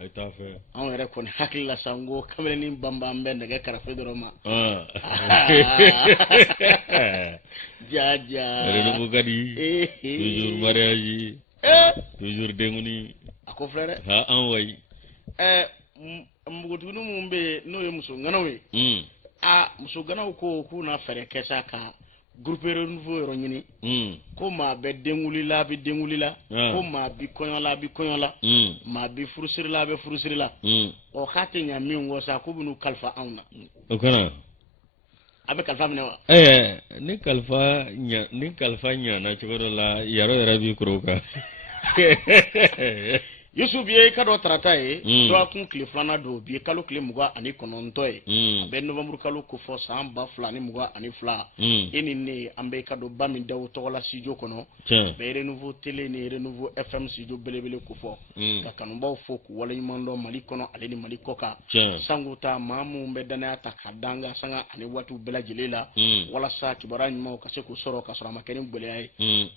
ay ta fe an yɛrɛ kɔni hakili la sango kamalen bamba an bɛ nɛgɛ karafe dɔrɔn ma jaja renouveau gadi toujours mariage toujours denguni a ko frère ha an way mugutuguni mun bɛ n'o ye muso nganaw ye muso nganaw ko k'u na fɛrɛ kɛ sa ka groupe renouveau yɔrɔ ɲini ko maa bɛ denwulila a bɛ denwulila ko maa bi kɔɲɔla a bɛ kɔɲɔla maa bi furusirila a bɛ furusirila ɔ k'a tɛ ɲa min kɔ sa k'u bɛn'u kalifa anw na o kana a bɛ kalifa minɛ wa ni kalifa ɲana cogo dɔ la yaro yɛrɛ b'i kɔrɔ kan Yusuf ye ka dɔ tarata ye dɔgɔkun tile filanan don bi ye kalo tile 29 ye a bɛ novembre kalo ko fɔ san 2022 e ni ne an bɛ ka dɔ ba min da o tɔgɔ la studio kɔnɔ bɛ renouveau télé ni renouveau FM studio belebele ko fɔ ka kanubaw fo k'u waleɲuman dɔn Mali kɔnɔ ale ni Mali kɔ kan sango ta maa minnu bɛ danaya ta ka danga sanga ani waatiw bɛɛ lajɛlen la walasa kibaruya ɲumanw ka se k'u sɔrɔ ka sɔrɔ a ma kɛ ni gɛlɛya ye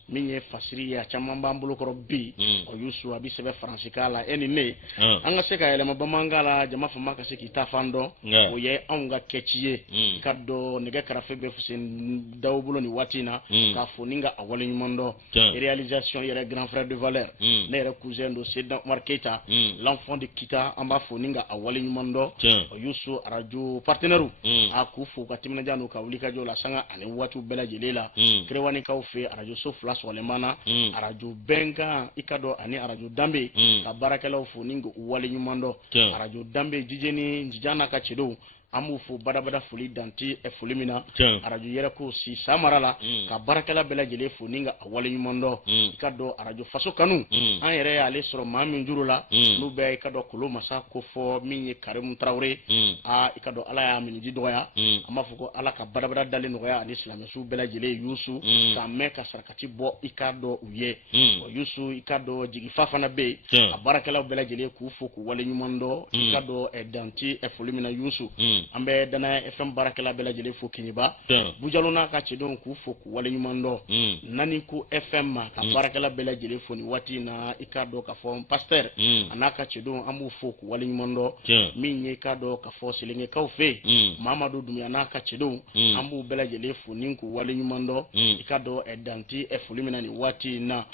min ye fasiri ye a caman b'an bolo kɔrɔ bi o Yusuf a bɛ sɛbɛn faransi kala e ni ne an ka se ka yɛlɛma bamanankan la jama fama ka se k'i ta fan dɔn o ye anw ka kɛci ye ka dɔ nɛgɛ karafe bɛ Fuseni Dawu bolo ni waati in na k'a fo ni ka a waleɲuman dɔn réalisation yɛrɛ grand frère de valeur ne yɛrɛ cousin don Sedan Omar Keita l'enfant de Kita an b'a fo ni ka a waleɲuman dɔn o Youssou radio partenaire a k'u fo ka timinadiya n'u ka wulikajɔ la sanga ani waatiw bɛɛ lajɛlen la Kerewanikaw fɛ radio so 2 sɔgɔlɛman na radio Bɛnkan i ka dɔn ani radio Danbe ka baarakɛlaw fo ni u waleɲuman dɔn radio Danbe jijeni jijana ka cɛdenw an b'u fo badabada foli danti foli min na radio yɛrɛ ko si samara la ka baarakɛla bɛɛ lajɛlen fo ni ka a waleɲuman dɔn i ka dɔn radio faso kanu an yɛrɛ y'ale sɔrɔ maa min juru la n'u bɛ i ka dɔn Kolo Masa ko fɔ min ye Karimu Tarawele i ka dɔn Ala y'a miniji dɔgɔya an b'a fɔ ko Ala ka badabada dali nɔgɔya ani silamɛsu bɛɛ lajɛlen Youssou ka mɛn ka sarakati bɔ i ka dɔn u ye o Youssou i ka dɔn jigifa fana bɛ yen a baarakɛlaw bɛɛ lajɛlen k'u fo k'u waleɲuman dɔn i ka dɔn danti foli min na Youssou an bɛ Danaya FM baarakɛla bɛɛ lajɛlen fo Kiɲiba Bujalo n'a ka cɛdenw k'u fo k'u waleɲuman dɔn Naniko FM ka baarakɛla bɛɛ lajɛlen fo ni waati in na i ka dɔn k'a fɔ pasteur a n'a ka cɛdenw an b'u fo k'u waleɲuman dɔn min ye i ka dɔn k'a fɔ Selengekaw fɛ Mamadu Dunbiya n'a ka cɛdenw an b'u bɛɛ lajɛlen fo ni k'u waleɲuman dɔn i ka dɔn danti foli min na ni waati in na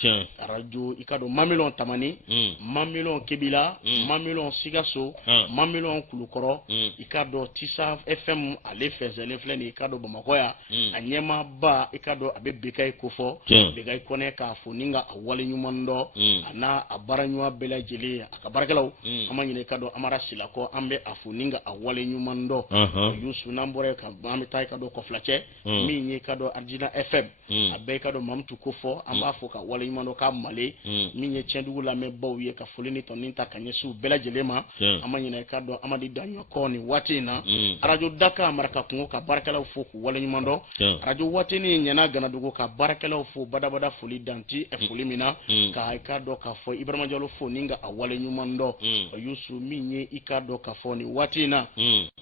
radio i ka dɔn Mamilɔn Tamani Mamilɔn Kebila Mamilɔn Sikaso Mamilɔn Kulukɔrɔ i ka dɔn Tisa FM ale fɛnsɛnlen filɛ nin i ka dɔn Bamakɔ yan a ɲɛmaaba i ka dɔn a bɛ Bekayi ko fɔ Bekayi Kɔnɛ k'a fo ni ka a waleɲuman dɔn a n'a a baaraɲuman bɛɛ lajɛlen a ka baarakɛlaw an ma ɲinɛ i ka dɔn Amara Silakɔ an bɛ a fo ni ka a waleɲuman dɔn Youssou n'an bɔra ka an bɛ taa i ka dɔn Kɔfilacɛ min ye i ka dɔn Adina FM a bɛɛ i ka dɔn Mamutu ko fɔ an b'a fɔ ka waleɲuman dɔn k'a Male min ye Tiɲɛdugu lamɛnbaaw ye ka foli ni tɔni ta ka ɲɛsin u bɛɛ lajɛlen ma an ma ɲinɛ i ka dɔn Amadi Daɲɔkɔ nin waati in na radio Daka Maraka Kungo ka baarakɛlaw fo k'u waleɲuman dɔn radio Watini Ɲana Ganadugu ka baarakɛlaw fo badabada foli danti foli min na ka i ka dɔn k'a fɔ Ibrahima Jalo fo ni ka a waleɲuman dɔn Youssou min ye i ka dɔn k'a fɔ nin waati in na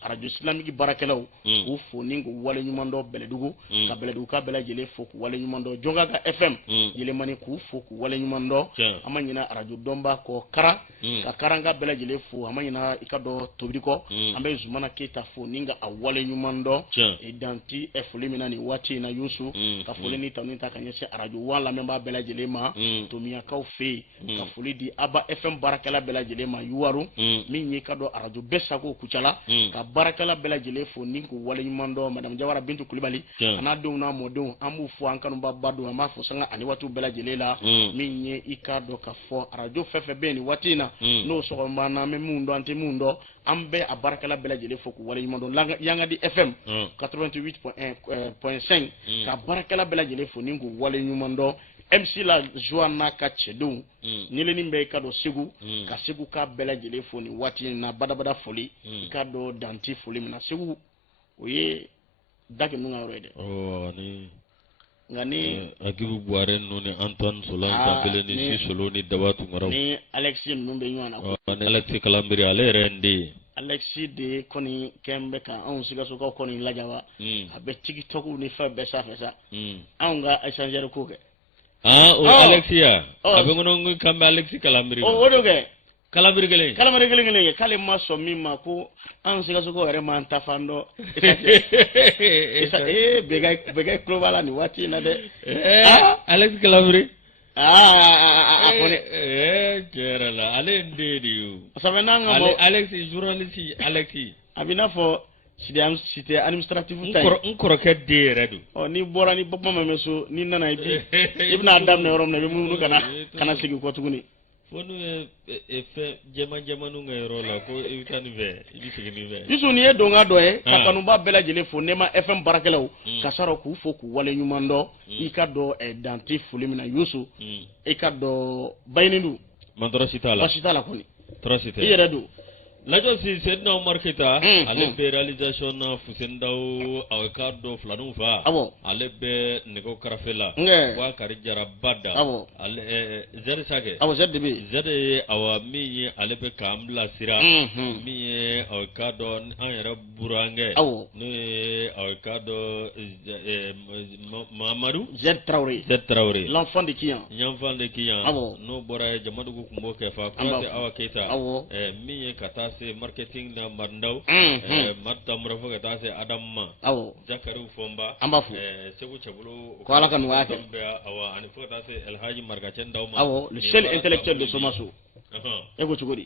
radio Islamique baarakɛlaw k'u fo ni k'u waleɲuman dɔn Bɛlɛdugu ka Bɛlɛdugu ka bɛɛ lajɛlen fo k'u waleɲuman dɔn Jɔnka ka FM Yɛlɛmani k'u fo k'u waleɲuman dɔn an ma ɲinɛ radio Dɔnba kɔ Kara ka Karanga bɛɛ lajɛlen fo an ma ɲinɛ i ka dɔn Tobili kɔ an bɛ Zumana Keita fo ni ka a waleɲuman dɔn danti foli min na nin waati in na Youssou ka foli ni tɔni ta ka ɲɛsin radio wa lamɛnbaa bɛɛ lajɛlen ma Tomiyakaw fɛ yen ka foli di Aba FM baarakɛla bɛɛ lajɛlen ma Yuwaru min ye ka dɔn radio bɛɛ sago Kucala ka baarakɛla bɛɛ lajɛlen fo ni k'u waleɲuman dɔn Madame Jawara Bintu Kulibali a n'a denw n'a mɔdenw an b'u fo an kanubaaba don an b'a fo sanga ani waatiw bɛɛ lajɛlen la min ye i ka dɔn ka fɔ radio fɛn fɛn bɛ yen nin waati in na n'o sɔgɔma na an bɛ mun dɔn an tɛ mun dɔn an bɛ a baarakɛla bɛɛ lajɛlen fo k'u waleɲuman dɔn Yangadi FM 88.5 ka baarakɛla bɛɛ lajɛlen fo ni k'u waleɲuman dɔn MC la joie n'a ka cɛdenw ɲɛlɛnni bɛ i ka dɔn Segu ka Segu ka bɛɛ lajɛlen fo nin waati in na badabada foli i ka dɔn danti foli min na Segu o ye Daki ninnu ka yɔrɔ ye dɛ nka ni Akibu Buware ninnu ni Antoine Solan Tampele ni Sisolo ni Daba Tunkaraw ni Alexis ninnu bɛ ɲɔgɔn na ni Alexis Kalambiri ale yɛrɛ ye n den ye Alexis de kɔni kɛn bɛ ka anw Sikasokaw kɔni lajaba a bɛ TikTok ni fɛn bɛɛ sanfɛ sa anw ka échangeur ko kɛ o Alexis ya a bɛ ŋɔnɔ kan bɛ Alexis Kalambiri o de kɛ kalabiri gele kale ma so mi ma ko an se ka so ko re man ta fando bega global ni wati na de Alex kalabiri akone jera la ale ndedi sabena ngamo Alex journaliste Alex abina fo cité administratif tay nkoro ke de redu ni bora ni boppa mameso ni nana bi ibna adam ne rom ne be mu kana sigi ko tuguni fonu efe jema nu ngayro la ko itani ve idi sigi ni ve yusu ni edonga doye ka kanu ba bela jele fo nema fm barakelaw ka saro ku fo ku wale nyumando ikado danti fulimina yusu ikado baynindu mandoro sitala koni trosite yeredu lajo si sedna Omar Keita ale be réalisation na fusendao awkado flanun fa ale be nego karafela wa kari jarabada ale zere sage zere awa mi ale be kamla sira mi awkado an yara burange ne awkado Mamadou Z Traoré l'enfant de Kiyan no bora jamadu kumbo ke fa ko awa Keita mi kata marketing na marndaw matta murafo ka tase adamma zakaru fomba segu chabulu ko ala kan waake awa ani fo tase el haji margachen dawma le seul intellectuel de Somaso ego chugodi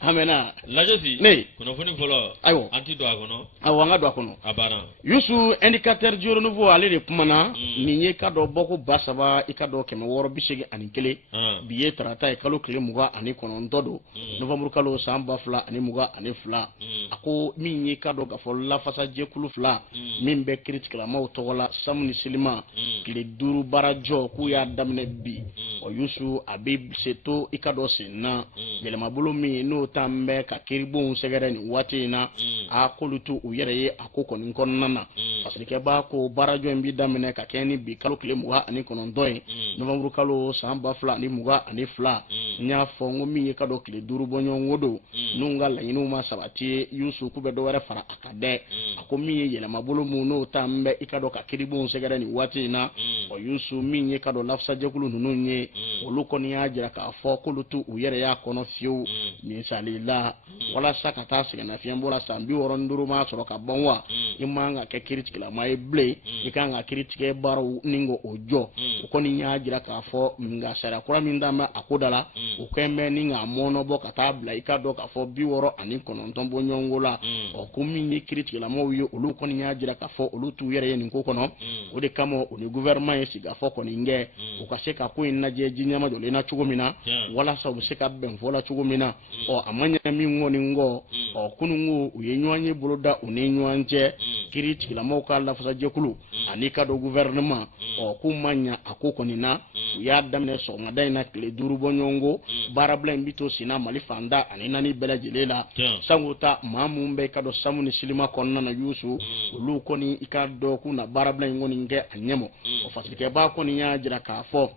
amena lajosi ne kuno foni folo anti do akono nga do akono abana yusu indicateur juro nouveau ale de kumana ninye ka do boko basaba ikado keme woro bisege ani kele biye trata e kalo kele muga ani kono ndodo novembre kalo samba fla ani muga ani fla ako minye ka do gafo la fasa je kulu fla mimbe critique la ma otola samni silima kile duru barajo ku ya damne bi o yusu abi seto ikado sinna yelema bulu mi no tambe ka kiribon segere ni wati na akolutu uyere akoko ni konnana parce que ba ko barajo mbi damne ka keni bi kalo kile muga ani kono ndoy novembre kalo samba fla ani muga ani fla nya fongo mi ikado kile duru bonyo ngodo nunga la inuma sabati yusu kube do wara fara akade akomi yelema bulu mu no tambe ikado ka kiribon segere ni wati na o yusu mi ikado lafsa jekulu nununye oluko ni ajira ka fo kulutu uyere ya kono fiu misali la wala sakata sigana fiambola sambi woronduru ma soro ka bonwa imanga ke critique la mai ble ikanga critique baro ningo ojo uko ni ajira ka fo minga sara kura mindama akodala ukembe ninga mono boka tabla ikado ka fo biworo ani kono ntombo nyongola okumi ni critique la mo yo oluko ni ajira ka fo olutu yere ni kono ode kamo uni gouvernement siga fo ko ninge ukaseka ko inaje jinyama dole na chugomina wala sa ubuseka ben vola chugomina o amanya mi ngoni ngo o kunungu uyenywanye boloda unenywanje critique la mo ka la fasa jekulu ani kado gouvernement o kumanya akoko nina ya damne so ngadai na kle duru bonyongo barabla mbito sina malifanda ani nani bela jelela sanguta mamumbe kado samuni silima konna na yusu ulu koni ikado kuna barabla ngoni nge anyemo o fasilike ba koni ya jira ka fo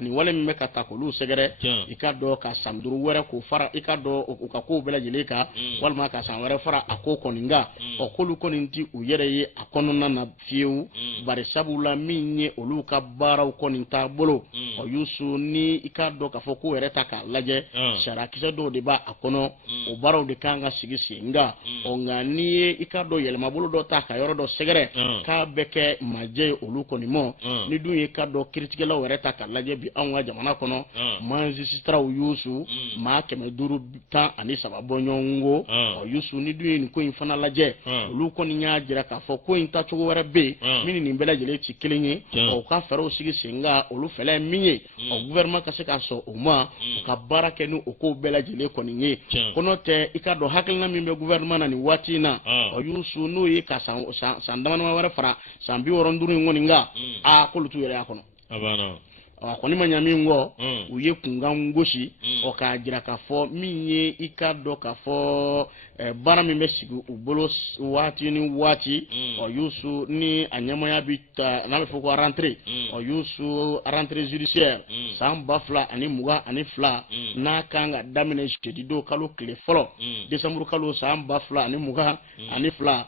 ni wale mme ka takolu segere ikado ka samduru were ko fara ikado ka ko bela jeleka wal ma ka san were fara akoko ninga o kolu koninti uyere ye akonona na fiu bare sabula minye oluka bara koninta bolo o yusu ni ikado ka foko were taka laje shara kisa do de ba akono o baro de kanga sigisi nga o ngani ikado yelma bolo do taka yoro do segere ka beke maje oluko ni mo ni duye ikado critique la were taka laje anwa jamana kono manzi sitra yusu ma keme duru ta ani sababo nyongo o yusu ni duye ni ko infana laje lu ko ni nyaajira ka fo ko inta chugo wara be mini ni mbela jele ci kelenye o ka fero sigi singa o lu fele minye o gouvernement ka se ka so o ma ka barake nu o ko bela jele ko ni kono te ikado hakilna mimbe gouvernement na ni watina o yusu no yi ka san damana wara fara sambi woronduru ngoni nga a ko lu tu yele akono abana akoni manyami ngo uye kunga ngoshi o ka jira ka fo minye ikado ka fo bara mi mesigu ubolo wati ni wati o yusu ni anyamo ya bita na me foko rentrer o yusu rentrer judiciaire sam bafla ani muga ani fla na kanga damine jedi do kalo kle folo décembre kalo sam bafla ani muga ani fla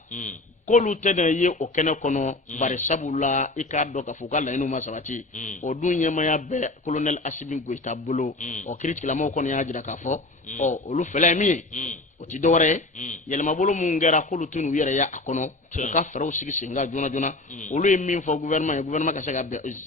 kolu tene ye o kene kono bare sabula ikado ka fuka la inu masabati o dunya maya be colonel Assimi Goïta bolo o critique la mo kono ya jira ka fo o olu fele mi o ti dore yelma bolo mun ngara kolu tunu yere ya akono o ka faraw sigi singa jona jona olu e min fo gouvernement ka se ka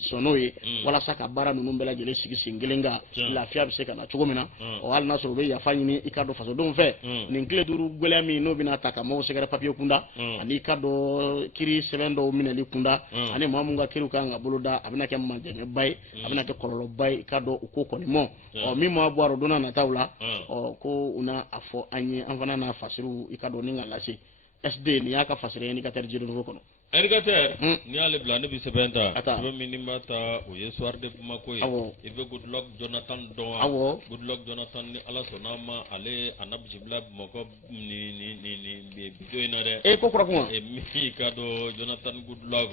sono ye wala saka bara nunu bela jele sigi singelenga la fiya be se kana cogo mina o hal nasoro be ya fanyini ikado faso don fe nin kile duru gwele mi no bina taka mo se gara papier kunda ani kado kiri sebendo mineli kunda ani mamu nga kiru kanga buluda abina ke manjeme bay abina ke kololo bay kado uko ko ni mo o mi mo abwaro dona na tawla o ko una afo anyi anfana na fasiru ikado ninga lasi SD ni aka fasire ni ka terjiro no kono Alligator ni ale blane bi sebenta to minima ta o yesoir de makoy ibe good luck Jonathan Don good luck Jonathan ni ala sonama ale anab jibla moko ni bido inare e ko kuma e mi kado Jonathan good luck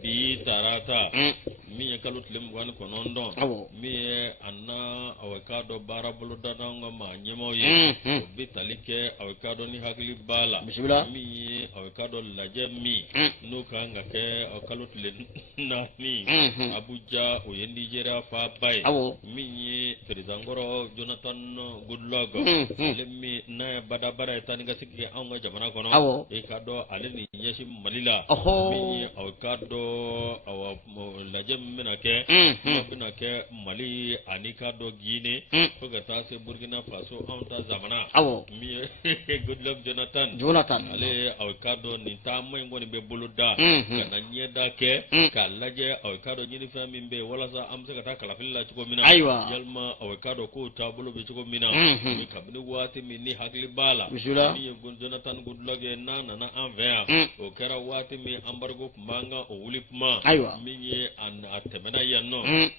bi tarata mi e kalut lem wan ko non don mi e anna awakado barabulu dananga ma nyemo ye bi talike awakado ni hakli bala mi awakado laje mi no kanga ke kalut len na mi Abuja o yendi jera fa bay mi Trizangoro Jonathan Goodluck lemi na badabara taniga sikki anga jamana kono e kado ale ni nyeshi malila mi awakado awa laje mina ke bina ke Mali anika do Guinée ko gata se Burkina Faso anta zamana mi good luck Jonathan ale awkado ni tamay ngoni be buluda kana nyeda ke ka laje awkado nyini fami be wala sa am se gata kala filla ci ko mina yalma awkado ko tabulo be ci ko mina mi kabni wati mi ni hagli bala mi good Jonathan good luck na envers o kera wati mi embargo manga o wulipma mi an atemena yanno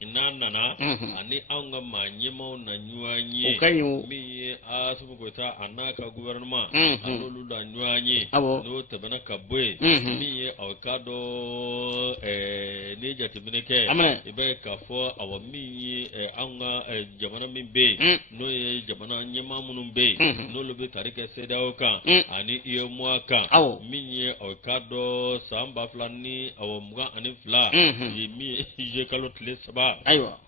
inana ani anga manyemo na nyuanyi mi Assimi Goïta anaka gouvernement anolu da nyuanyi no tabana kabwe mi awkado ne jatibineke ibe kafo awami anga jamana mimbe no ye jamana nyema munumbe no lobe tarike sedaoka ani iyo mwaka mi awkado samba flani awamga ani fla mi je kalotle saba aywa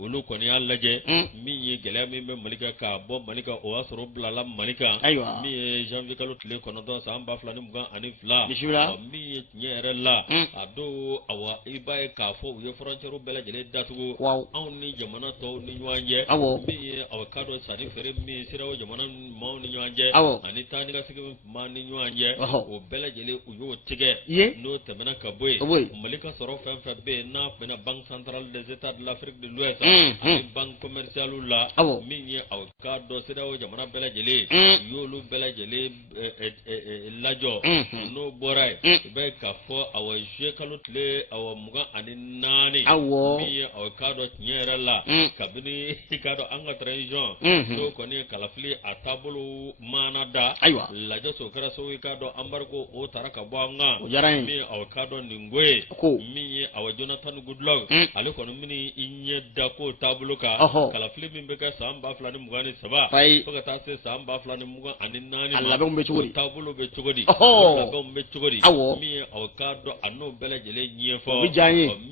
olu koni alaje mi ye gele mi be malika ka bo malika o asro blala malika mi ye janvier kalo tile kono do samba flani mugan ani fla mi ye nyere la ado awa ibaye ka fo ye frontière bela jele datugo on ni jamana to ni nyanje mi ye awakado sari fere mi sirawo jamana maw ni nyanje ani tani ga sigi ma ni nyanje o bela jele o yo tige no temena ka boy malika soro fem fe be na pena banque centrale des états de l'Afrique de l'Ouest ani banque commerciale la minye awkado sedawo jamana bela jele yolu bela jele lajo no boray be ka fo awa je kalotle awa muga ani nani minye awkado nyera la kabini kado anga transition so koni kalafli atabulu manada lajo so kara so kado ambargo o taraka banga mi awkado ningwe minye awa Jonathan Goodluck ale kono mini inye ko tabuluka kala filmi mbeka samba fulani mugani saba foka tase samba fulani mugan ani nani alla be mbe chugodi tabulu be chugodi alla be mbe chugodi mi awkado anu bela jele nyefo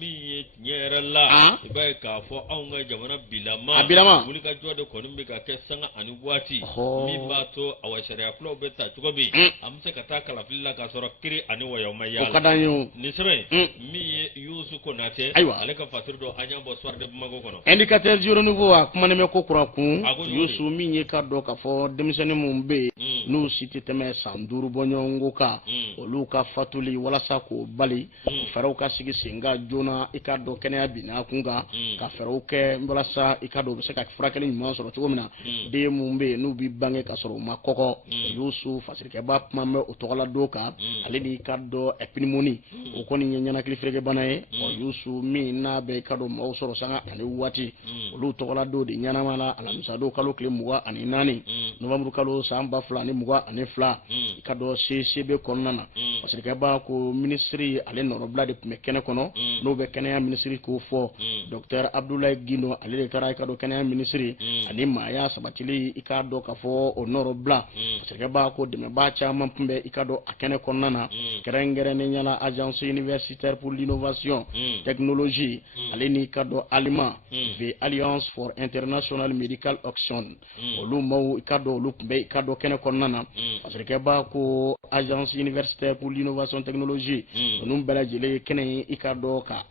mi nyera la ibai ka fo awnga jamana bilama wuli ka jode ko nimbe ka kesanga ani wati mi bato awa sharia flow beta chugobi amse kata kala filla ka soro kiri ani wayo mayala ni sebe mi yusu ko nate aleka fasirdo anya bo swarde mago kono indicateur juro nouveau a kuma ne ko kura kun yusu minye ka do ka fo demisoni mumbe no siti teme sanduru bonyongo ka oluka fatuli wala sako bali faraw ka sigi singa jona ikado kene abina kunga ka faraw ke wala sa ikado be se ka furakeli nyuma soro tugomina de mumbe no bi bange ka soro makoko yusu fasirike ba mamme o togola doka ale ni ikado epinimoni o koni nyanya kilifrege banaye o yusu mi na be ikado mo soro sanga ale wati olu togola do de nyana mala alamisa do kalo kle muwa ani nani novembre kalo samba fulani muwa ani fla ikado CCB konnana parce que ba ko ministre ale norobla de me kene kono no be kene ministre ko fo docteur Abdoulaye Gindo ale de tara ka do kene ministre ani maya sabatili ikado ka fo o norobla parce que ba ko de me ba cha mampumbe ikado akene konnana kerengere ne nyala agence universitaire pour l'innovation technologie ale ni ikado aliment ve alliance for international medical action olu maw ikado lu be ikado kene konnana parce que ba ko agence universitaire pour l'innovation technologie num bela jele kene ikado ka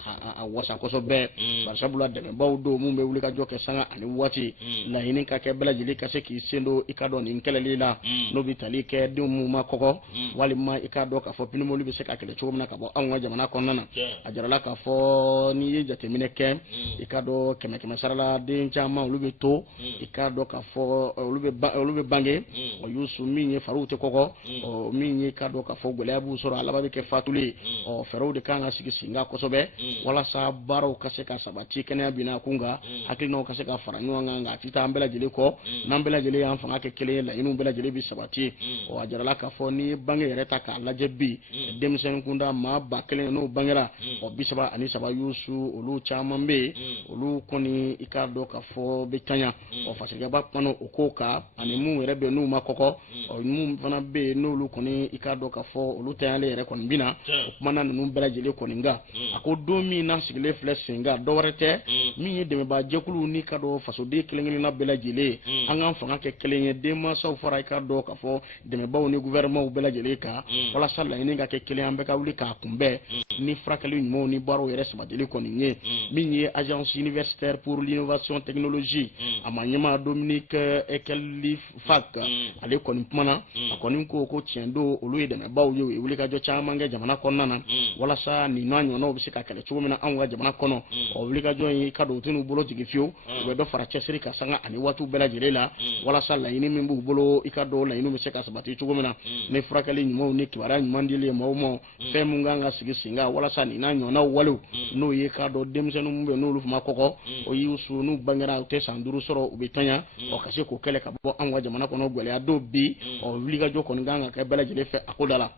wasa ko so be barsabula de baw do mum be wuli ka joke sanga ani wati la hinin ka ke bela jele ka se ki sendo ikado ni kelele la no bitali ke dum muma koko wali ma ikado ka fo pinimo libe se ka kele chomna ka bo anwa jamana konnana ajarala ka fo ni ye jatemine ke ikado keme sarala den chama lube to ikado ka fo lube bange o yusu minye farute koko o minye kado ka fo gbele abu soro alaba be ke fatuli o fero de kanga sigi singa kosobe wala sa baro ka se ka sabati kene bina kunga akili no ka se ka faranyo nga tita ambela jele ko nambela jele yan fanga ke kele la inu bela jele bi sabati o ajarala ka fo ni bange reta ka laje bi demsen kunda ma ba kele no bangera o bisaba ani saba yusu olu chama mbe olu koni ikado ka fo betanya o fasika ba pano okoka ani mu rebe no makoko o mu fana be no lu koni ikado ka fo olu tayale yere kon bina mana no bela jele koninga ako domi na sigile flesinga dowarete mi de ba jekulu ni kado faso de kelengeli na bela jele anga fanga ke kelenye de ma so fora ikado ka fo de me bawo ni gouvernement bela jele ka wala sala ni ga ke kelen ambe ka wuli ka kumbe ni frakali mo ni baro yere sama jele koninge mi agence universitaire pour l'innovation technologie amanyema Dominique Ekeli Fak ale koni pumana akoni ko tiendo olu de me bawo yo wuli ka jo chama nge jamana konnana wala sa ni nanyo no bisika kale chumina anwa jamana kono o wuli ka jo yi kado tinu bolo tigifio we do fara chesiri ka sanga ani watu bela jelela wala sa la ini mimbu bolo ikado la inu bisika sabati chumina ne frakali nyimo ni kibara nyimandile mawmo fe munganga sigisinga wala sa ni nanyo na walu no yi kado demsenu mbe no lu fuma koko o yusu nu bangara te sanduru soro ubitanya o kashe ko kele ka bo anwa jamana kono gwele adobi o wuli ka jo koninganga ka bela jele fe akodala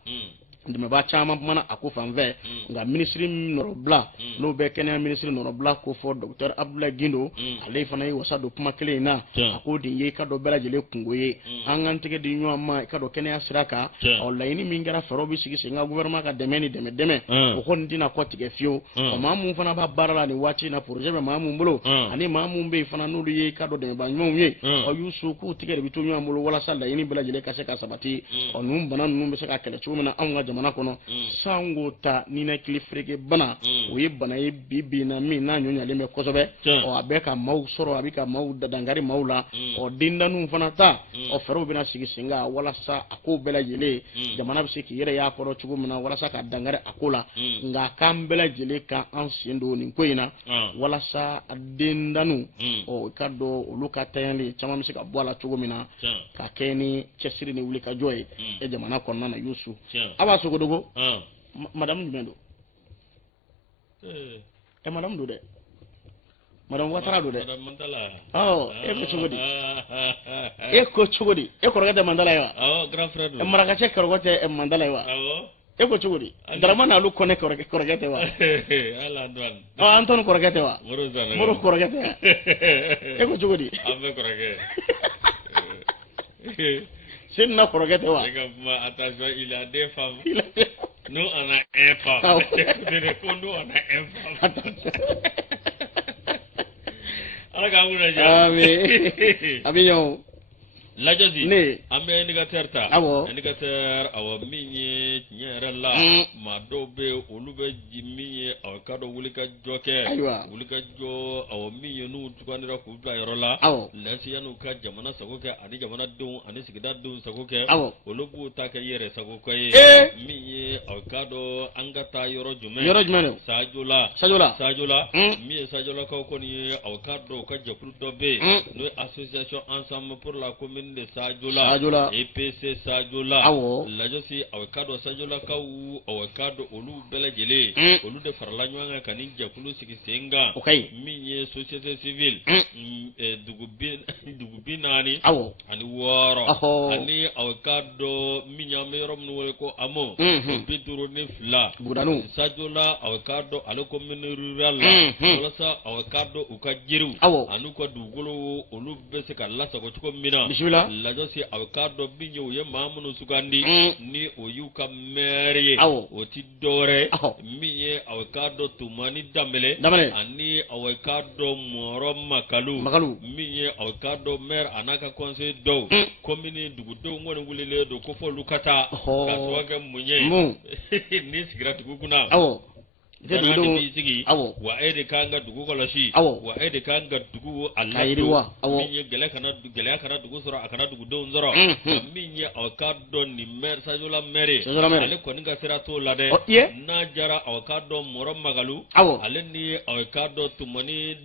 ndime ba chama mana akufa mve nga ministry norobla no be kenya ministry norobla ko fo docteur Abdoulaye Gindo ale fana yi wasa do kuma kele na akodi ye ka do bela jele kungoye angantike di nyo ma ka do kenya siraka o la ini mingara fero bi sigi singa gouvernement ka demeni deme o ko ndina ko tige fio o mamu fana ba barala ni wati na projet be mamu mbolo ani mamu be fana no ye ka do de ba nyo ye o yusu ku tige bi to nyo mbolo wala sala ini bela jele ka se ka sabati o num bana num be se ka kele chuma na anga mana kono sango ta nina kilifrege bana o ye bana ye bibi na mi na nyonya le me kosobe o abeka maw soro abika maw dadangari mawla o dindanu fana ta o fero bina sigi singa wala sa ako bela jele jamana bi siki yere ya koro chugo mina wala sa ka dangare akola nga kambela jele ka ansiendo ni koina wala sa dindanu o kado luka tayali chama mi sika bwala chugo mina ka keni chesiri ni wuli ka joy e jamana konna na yusu aba dogo madame Mendo madame do de madame Watara do de madame Mandala ko chugodi e ko ragata Mandala ya grand frère do maraga che ko ragata Mandala ya ko chugodi daramana lu kone ko ragata wa ala ndwan Anton ko ragata wa moro ko ragata e ko chugodi ambe ko ragata c'est na korogete wa attention il a des femmes nous on a un femme nous on a un femme ala ka ngura ja abiyo lajazi ne ambe indicateur ta indicateur awa minye nyere la ma dobe olube jimiye awa kado wulika joke wulika jo awa minye nu tukandira ku ba yorola lasi yanu ka jamana sagoke ani jamana dun ani sigida dun sagoke olubu ta ka yere sagoke minye awa kado angata yoro jume sajula miye sajula ka ko ni awa kado ka jakulu dobe no association ensemble pour la commune de Sajola EPC Sajola lajosi awakado Sajola ka wu awakado olu belajele olu de farlanyo kanin jakulu sikisenga minye société civile dugubina naani ani wɔɔrɔ ani aw ka dɔ min y'an bɛ yɔrɔ minnu wele ko amo 52 sajola aw ka dɔ ale commune rurale la walasa aw ka dɔ u ka jiriw ani ka dugukolo olu bɛ se ka lasago cogo min na lajɛ si aw ka dɔ min ye u ye maa minnu sugandi ni o y'u ka maire ye o ti dɔwɛrɛ min ye aw ka dɔ Tumani Dambele ani aw ka dɔ Mɔrɔ Makalu min ye aw ka dɔ maire an'a ka conseil dɔw commune dugudenw kɔni wililen don ko fɔlu ka taa ka sababu kɛ mun ye ni sigira dugu kunna Jana de sigi wa e de kan ka dugu kɔlɔsi wa e de kan ka dugu alayiriwa min ye gɛlɛya kana dugu sɔrɔ a kana dugudenw sɔrɔ min ye aw ka dɔn ni maire Sajola maire ale kɔni ka sira t'o la dɛ n'a jara aw ka dɔn Mɔrɔ Magalu ale ni aw ka dɔn Tumani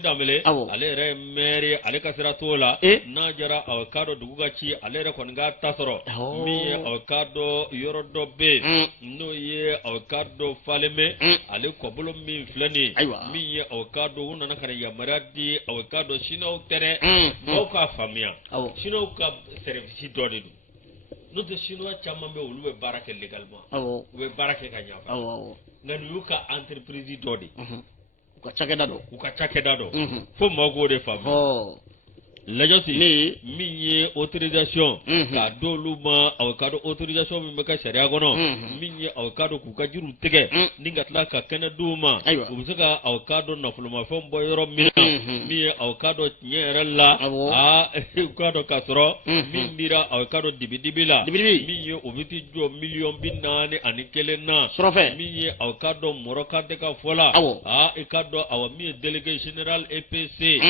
Dambele ale yɛrɛ ye maire ale ka sira t'o la n'a jara aw ka dɔn dugu ka ci ale yɛrɛ kɔni ka ta sɔrɔ min ye aw ka dɔn yɔrɔ dɔ bɛ n'o ye aw ka dɔ Faleme ale kɔbolo min filɛ nin min ye aw ka dɔn u nana ka yamaruya di aw ka dɔn siniwaw tɛrɛ mɔgɔw k'a faamuya siniwaw ka service dɔ de don n'o tɛ siniwa caman bɛ olu bɛ baara kɛ légalement u bɛ baara kɛ ka ɲa nka nin y'u ka entreprise dɔ de u ka cakɛda dɔ fo mɔgɔw k'o de faamuya lajɛsi min ye autorisation ka d'olu ma aw ka dɔn autorisation min bɛ ka sariya kɔnɔ min ye aw ka dɔn k'u ka jiriw tigɛ ni ka tila ka kɛnɛ d'u ma u bɛ se ka aw ka dɔn nafolomafɛnw bɔ yɔrɔ min na min ye aw ka dɔn tiɲɛ yɛrɛ la u ka dɔn ka sɔrɔ min dira aw ka dɔn dibidibi la min ye o bɛ ti jɔ 441 na min ye aw ka dɔn Mɔrɔ Kante ka fɔ la i ka dɔn aw min ye délégué général EPC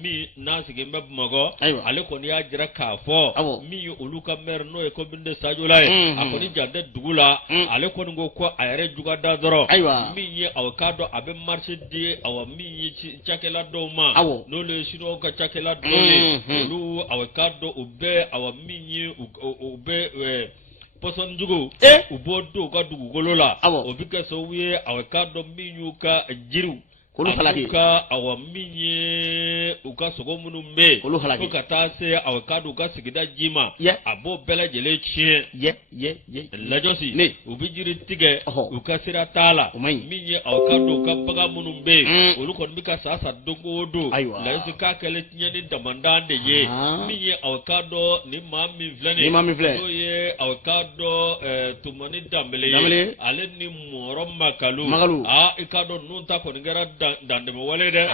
min n'a sigi bɛ Bamakɔ ale kɔni y'a jira k'a fɔ min ye olu ka maire n'o ye commune de Sajola ye a kɔni jan tɛ dugu la ale kɔni ko a yɛrɛ juga da dɔrɔn min ye aw ka dɔn a bɛ marché di aw min ye cakɛla dɔw ma n'olu ye chinois ka cakɛla dɔw ye olu aw ka dɔn u bɛ aw min ye u bɛ pɔsɔn jugu u b'o don u ka dugukolo la o bɛ kɛ sababu ye aw ka dɔn min y'u ka jiriw olu ka aw min ye u ka sogo minnu bɛ fo ka taa se aw ka don u ka sigida ji ma a b'o bɛɛ lajɛlen tiɲɛ lajɔsi u bɛ jiri tigɛ u ka sira t'a la min ye aw ka don u ka bagan minnu bɛ olu kɔni bɛ ka sa don o don lajɔsi k'a kɛlen tiɲɛ ni damandan de ye min ye aw ka dɔn ni maa min filɛ nin n'o ye aw ka dɔn Tumani Dambele ye ale ni Mɔrɔ Makalu i ka dɔn ninnu ta kɔni kɛra dandɛmɛ wale dɛ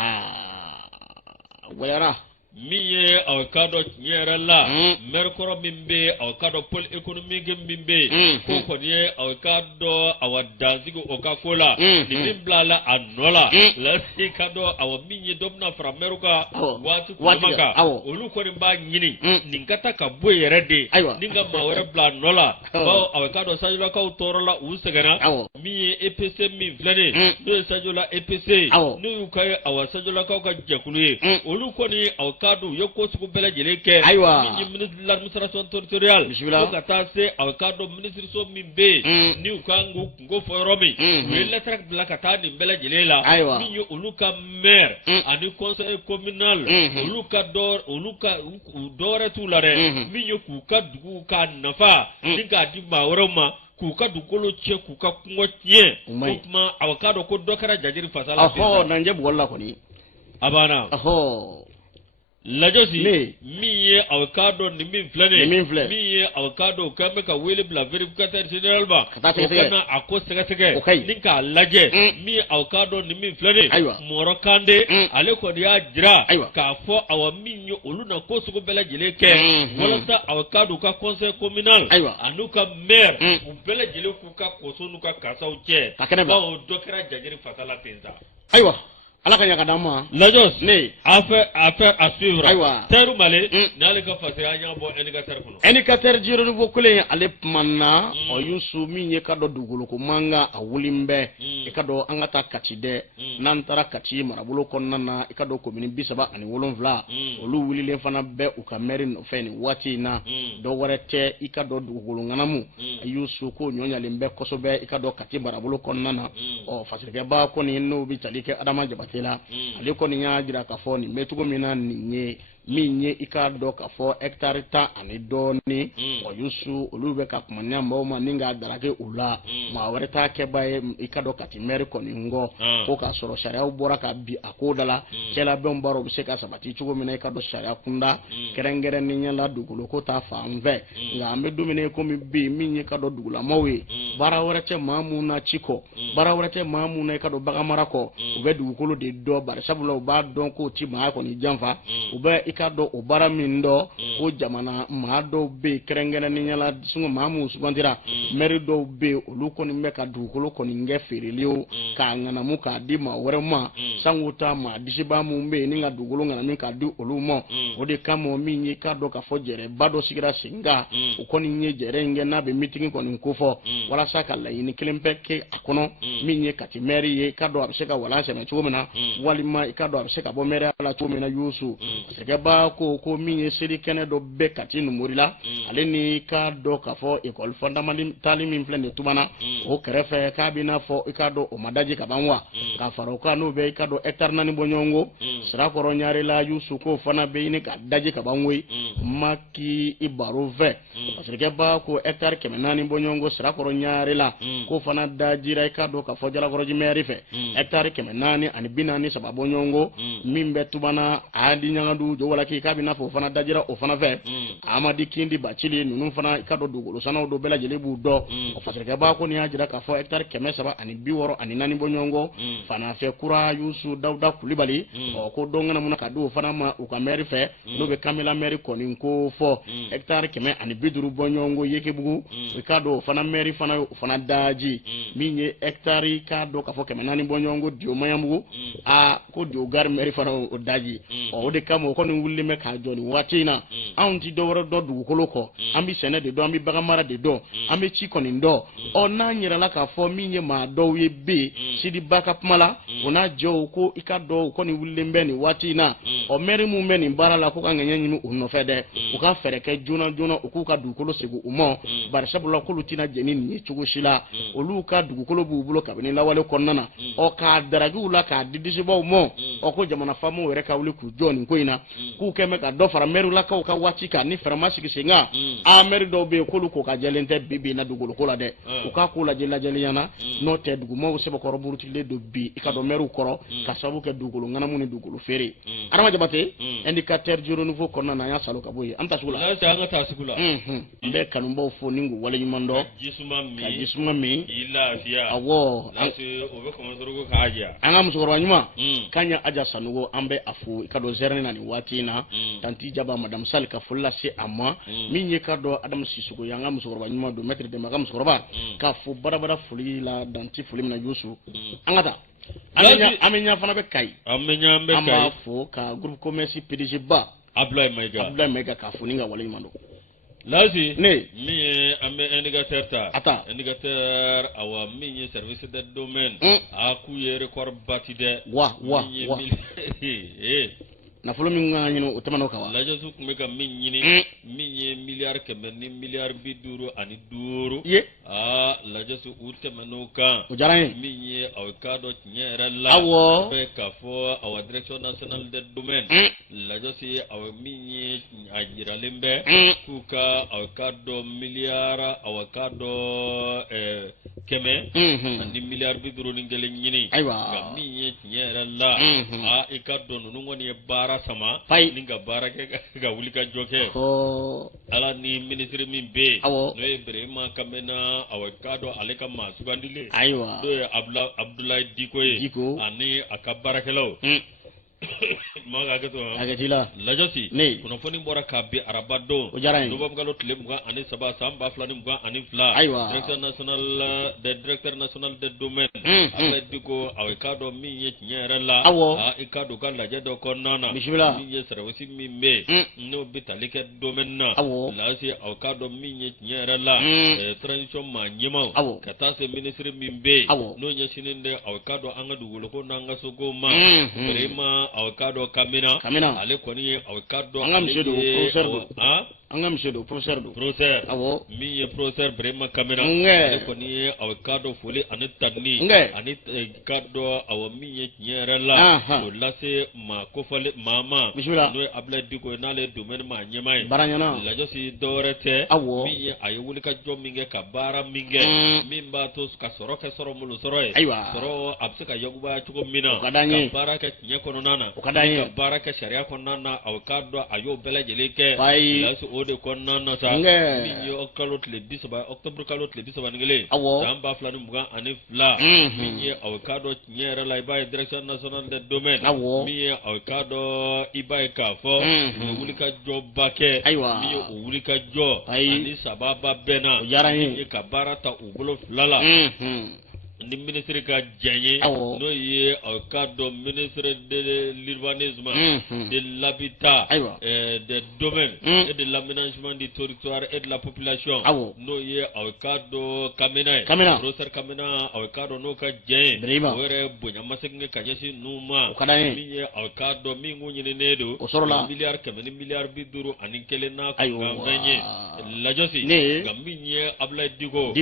wayara min ye aw ka dɔn tiɲɛ yɛrɛ la maire kɔrɔ min bɛ aw ka dɔn pôle économique min bɛ ko kɔni ye aw ka dɔn aw dansigi o ka ko la nin min bila la a nɔ la lasi ka dɔn aw min ye dɔ bɛna fara maire ka waati kuma kan olu kɔni b'a ɲini nin ka taa ka bɔ yen yɛrɛ de ni ka maa wɛrɛ bila a nɔ la bawo aw ka dɔn Sajolakaw tɔɔrɔ la u sɛgɛnna min ye EPC min filɛ nin n'o ye Sajola EPC n'o y'u ka aw Sajolakaw ka jɛkulu ye olu kɔni aw ka dɔn u ye ko sugu bɛɛ lajɛlen kɛ min ye ministre de l'administration territoriale fo ka taa se aw ka dɔn ministre min bɛ yen ni u kan k'u kungo fɔ yɔrɔ min u ye lettre bila ka taa nin bɛɛ lajɛlen la min ye olu ka maire ani conseil communal olu ka dɔwɛrɛ t'u la dɛ min ye k'u ka dugu ka nafa ni k'a di maa wɛrɛw ma k'u ka dugukolo tiɲɛ k'u ka kungo tiɲɛ o tuma aw ka dɔn ko dɔ kɛra jajiri fasala nanjɛ bugɔli la kɔni a banna lajɔsi min ye aw ka dɔn nin min filɛ nin min ye aw ka dɔn k'an bɛ ka wele bila vérificateur général ma o kana a ko sɛgɛsɛgɛ ni k'a lajɛ min ye aw ka dɔn nin min filɛ nin Mɔrɔ Kante ale kɔni y'a jira k'a fɔ aw min ye olu na ko sugu bɛɛ lajɛlen kɛ walasa aw ka dɔn u ka conseil communal an'u ka maire u bɛɛ lajɛlen k'u ka koso n'u ka kasaw cɛ bawo dɔ kɛra jajiri fasala ten sa ayiwa ala ka ɲaga d'an ma lajos ne affaire à suivre Tayiru Male n'ale ka fasira an y'a bɔ indicateur kɔnɔ indicateur jiro niveau kelen ale kumana o Yusu min ye ka dɔ dugukolo ko manga a wuli bɛ i ka dɔn an ka taa Kati dɛ n'an taara Kati marabolo kɔnɔna na i ka dɔn commune 37 olu wulilen fana bɛ u ka maire nɔfɛ nin waati in na dɔ wɛrɛ tɛ i ka dɔn dugukolo ŋanamu Yusu ko ɲɔɲalen bɛ kosɛbɛ i ka dɔn Kati marabolo kɔnɔna na ɔ fasirikɛba kɔni n'o bɛ tali kɛ Adama Jabate la ale kɔni y'a jira k'a fɔ nin bɛ cogo min na nin ye min ye i k'a dɔn k'a fɔ hectare 10 ani dɔɔni wa Yusu olu bɛ ka kuma ɲɛ maaw ma ni k'a darake u la maa wɛrɛ t'a kɛba ye i ka dɔn Kati maire kɔni kɔ ko k'a sɔrɔ sariyaw bɔra ka bi a ko da la cɛlabɛnw baaraw bɛ se ka sabati cogo min na i ka dɔn sariya kunda kɛrɛnkɛrɛnnenya la dugukolo ko ta fan fɛ nka an bɛ don min na komi bi min ye ka dɔn dugulamaw ye baara wɛrɛ tɛ maa mun na ci kɔ baara wɛrɛ tɛ maa mun na i ka dɔn bagan mara kɔ u bɛ dugukolo de dɔn bari sabula u b'a dɔn k'o ti maa kɔni janfa u bɛ i ka dɔn o baara min dɔn ko jamana maa dɔw bɛ yen kɛrɛnkɛrɛnnenya la sungo maa mun sugandira maire dɔw bɛ yen olu kɔni bɛ ka dugukolo kɔni kɛ feereli ye k'a ŋanamu k'a di maa wɛrɛ ma sango ta maa disiba mun bɛ yen ni ka dugukolo ŋanami k'a di olu ma o de kama min ye k'a dɔn k'a fɔ jɛrɛba dɔ sigira sen kan o kɔni ye jɛrɛ in kɛ n'a bɛ meeting kɔni ko fɔ walasa ka laɲini kelen bɛɛ kɛ a kɔnɔ min ye Kati maire ye k'a dɔn a bɛ se ka walan sɛmɛ cogo min na walima i k'a dɔn a bɛ se ka bɔ maire la cogo min na Yusu sɛgɛba ko min ye seli kɛnɛ dɔ bɛ Kati numuri la ale ni k'a dɔn k'a fɔ école fondamentale min filɛ nin tumana o kɛrɛfɛ k'a bɛ n'a fɔ i k'a dɔn o ma daji ka ban wa ka fara o kan n'o bɛ i k'a dɔn hectare 4 bɔ ɲɔgɔn ko Sirakɔrɔ Ɲarela Yusu ko fana bɛ ɲini ka daji ka ban koyi Maki i baro fɛ sɛgɛba ko hectare 400 bɔ ɲɔgɔn ko Sirakɔrɔ Ɲarela ko fana dajira i k'a dɔn k'a fɔ Jalakɔrɔji maire fɛ hectare 443 bɔ ɲɔgɔn ko min bɛ tumana Adi Ɲangadu Jowalaki k'a bɛ n'a fɔ o fana dajira o fana fɛ Amadi Kindi Bacili ninnu fana i ka dɔn dugukolo sanaw dɔ bɛɛ lajɛlen b'u dɔn o fasɛgɛba ko nin y'a jira k'a fɔ hectare 364 bɔ ɲɔgɔn ko Fanafɛ Kura Yusu Dawuda Kulibali ko don ŋanamuna ka di o fana ma u ka maire fɛ n'o bɛ Kamila maire kɔni ko fɔ hectare 150 bɔ ɲɔgɔn ko Yekebugu i ka dɔn o fana maire fana o fana daji min ye hectare k'a dɔn k'a fɔ 400 bɔ ɲɔgɔn ko Dio Maɲanbugu ko Dio Gare maire fana o daji o de kama o kɔni wulilen bɛ k'a jɔ nin waati in na anw ti dɔwɛrɛ dɔn dugukolo kɔ an bɛ sɛnɛ de dɔn an bɛ bagan mara de dɔn an bɛ ci kɔni dɔn n'an yɛrɛla k'a fɔ min ye maa dɔw ye bɛ Sidiba ka kuma la o n'a jɔw ko i ka dɔn o kɔni wulilen bɛ nin waati in na maire mun bɛ nin baara la ko ka ŋɛɲɛ ɲini u nɔfɛ dɛ u ka fɛɛrɛ kɛ joona joona u k'u ka dugukolo segin u ma bari sabula k'olu tɛna jɛn ni nin ye cogo si la olu ka dugukolo b'u bolo kabini lawale kɔnɔna na k'a daragiw la k'a di disibaw ma ko jamana faamaw yɛrɛ ka wuli k'u jɔ nin ko in na k'u kɛn bɛ ka dɔ fara maire lakaw ka waati kan ni fɛɛrɛ ma sigi sen kan maire dɔw bɛ yen k'olu ko ka jɛlen tɛ bi na dugukolo ko la dɛ u k'a k'u lajɛ lajɛliya na n'o tɛ dugumaw sɛbɛkɔrɔ burutilen don bi i ka dɔn maire kɔrɔ ka sababu kɛ dugukolo ŋanamu ni dugukolo feere Adama Jabate indicateur zéro niveau kɔnɔna na an y'a salo ka bɔ yen an taa sugu la an ka taa sugu la n bɛ kanubaw fo ni k'u waleɲuman dɔn ka jisuma min k'i lafiya awɔ o bɛ kɔmɔsɔrɔ ko k'a diya an ka musokɔrɔba ɲuman k'an ya Aja Sanogo an bɛ a fo i ka dɔn zɛrɛni na nin waati in na tanti Jaba Madame Sali ka foli lase a ma min ye ka dɔn Adamu Sisoko ye an ka musokɔrɔba ɲuman don maître Demba ka musokɔrɔba k'a fo barabara foli la danti foli min na Yusu an ka taa an bɛ ɲa fana bɛ Kayi an b'a fo ka groupe commerce PDG ba Abdoulaye Mayiga k'a fo ni ka waleɲuman dɔn Lazi ne min ye an bɛ indicateur ta ata indicateur awa min ye service de domaine a k'u ye record bati dɛ wa nafolo min kan ka ɲini o tɛmɛn'o kan wa lajɛsu tun bɛ ka min ɲini min ye miliyari 100 ni miliyari 55 ye lajɛsu u tɛmɛn'o kan o diyara n ye min ye aw k'a dɔn tiɲɛ yɛrɛ la awɔ bɛ k'a fɔ awa direction nationale de domaine lajɛsu aw min ye a jiralen bɛ k'u ka aw k'a dɔn miliyari aw k'a dɔn 100 ani miliyari 51 ɲini nka min ye tiɲɛ yɛrɛ la i ka dɔn ninnu kɔni ye baara sama ni ka baara kɛ ka wuli ka jɔ kɛ ala ni ministre min bɛ n'o ye Birahima Kamena awa k'a dɔn ale ka maa sugandilen n'o ye Abdoulaye Diko ye ani a ka baarakɛlaw maa ka hakɛ to lajɛsi kunnafoni bɔra k'a bi araba don novembre tile 23 san 2022 directeur national de domaine Abdoulaye Diko awa k'a dɔn min ye tiɲɛ yɛrɛ la i k'a dɔn ka lajɛ dɔ kɔnɔna na min ye service min bɛ n'o bɛ tali kɛ domaine na lase aw k'a dɔn min ye tiɲɛ yɛrɛ la transition maa ɲɛmaw ka taa se ministre min bɛ n'o ɲɛsinnen de aw k'a dɔn an ka dugukolo ko n'an ka sogo ma Birahima aw k'a dɔn Kamena ale kɔni ye aw k'a dɔn an ka monsieur de professeur anga monsieur do professeur awo mi ye professeur Brema Kamera ale koni aw kado foli ani tanni ani kado aw mi ye nyera la o lase ma ko fale mama no abla diko nale domaine ma nyamai baranyana la josi dorete mi ye ay wuli ka jom minge ka bara minge min ba to ka soro ka soro mulu soro e soro abse ka yoguba chuko mina ka bara ka nye kono nana ka bara ka sharia kono nana aw kado ayo bela jeleke lasu ode kono nana sa mi ye okalo tle bisaba octobre kalo tle bisaba ngele tamba flanu muga ani fla mi ye aw kado nyera la iba direction nationale de domaine mi ye aw kado iba ka fo wuli ka joba ke mi ye wuli ka jo ani sababa bena mi ye ka barata ubulo flala ni ministre ka janye no ye au cadre ministre de l'urbanisme de l'habitat des domaines et de l'aménagement du territoire et de la population no ye au cadre kamena professeur kamena au cadre no ka janye wore bonya masengi ka jesi numa mi ye au cadre mi ngunyine nedo milliard kameni milliard biduru ani kelena ka venye la josi gambi ye abla digo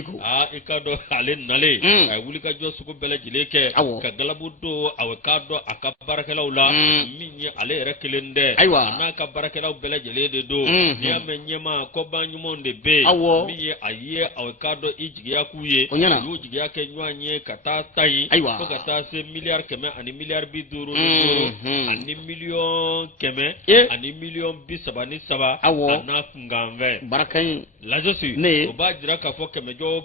e cadre ale nale wuli ka jo suko bele jileke ka galabu do aw ka do aka barakelaw la min ye ale rekelende na ka barakelaw bele jilede do ya menyema ko banyumo de be min ye aye aw ka do ijiya kuye yu jiya ke nwanye kata tayi ko kata se milliard keme ani milliard biduru ani million keme ani million bisabani saba ana ngamve barakai la josi o ba jira ka fo keme jo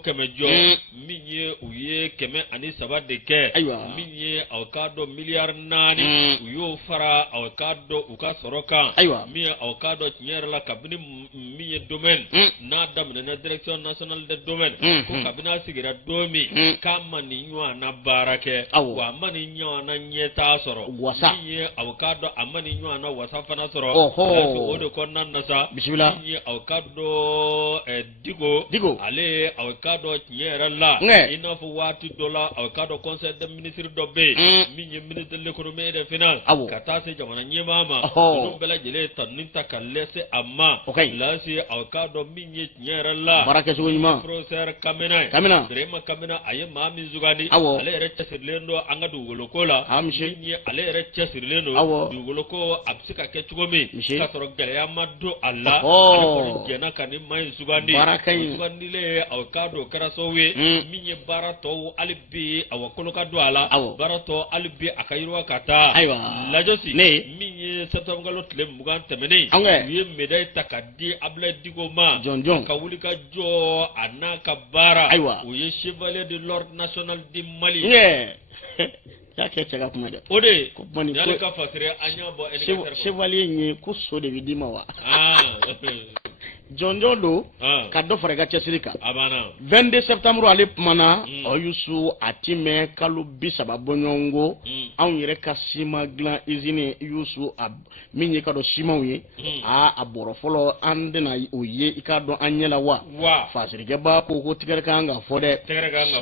min ye uye keme ani saba de ke min ye awkado milliard nani uyo fara awkado uka soroka mi awkado tinyere la kabini mi ye domaine na damne na direction nationale de domaine ko kabina sigira domi kama ni nywa na barake wa mani nywa na nyeta soro mi ye awkado amani nywa na wasafa na soro o de ko nan nasa bismillah mi ye awkado digo ale awkado tinyere la ina fu wati dola awkado conseil de ministre dobe minye ministre de l'économie et des finances kata se jamana nyemama no bela jele taninta kalese amma lasi awkado minye nyera la baraka sunyima professeur kamena Brema Kamena aye mami zugani ale recce sirlendo anga dugolokola minye ale recce sirlendo dugoloko absika kechugomi ka soro gele amado alla ko jena kani mai zugani zugani le awkado karasowe minye barato alibi awakoloka do ala barato alibi akayirwa kata lajosi minye satamgalo tle mugan temene wiye medai takadi abla digoma ka wulika jo anaka bara uye chevalier de l'ordre national du Mali ya ke tega kuma da ode ya ka fasire anya bo chevalier ni ko so de bidima wa Jonjo do ka do fara ga chesirika abana 22 septembre ale mana oyusu atime kalu bisaba bonyongo an yere ka sima glan izine yusu minye ka do sima wi aboro folo andena oye ika do anyela wa fasirike ba ko tigere ka nga fode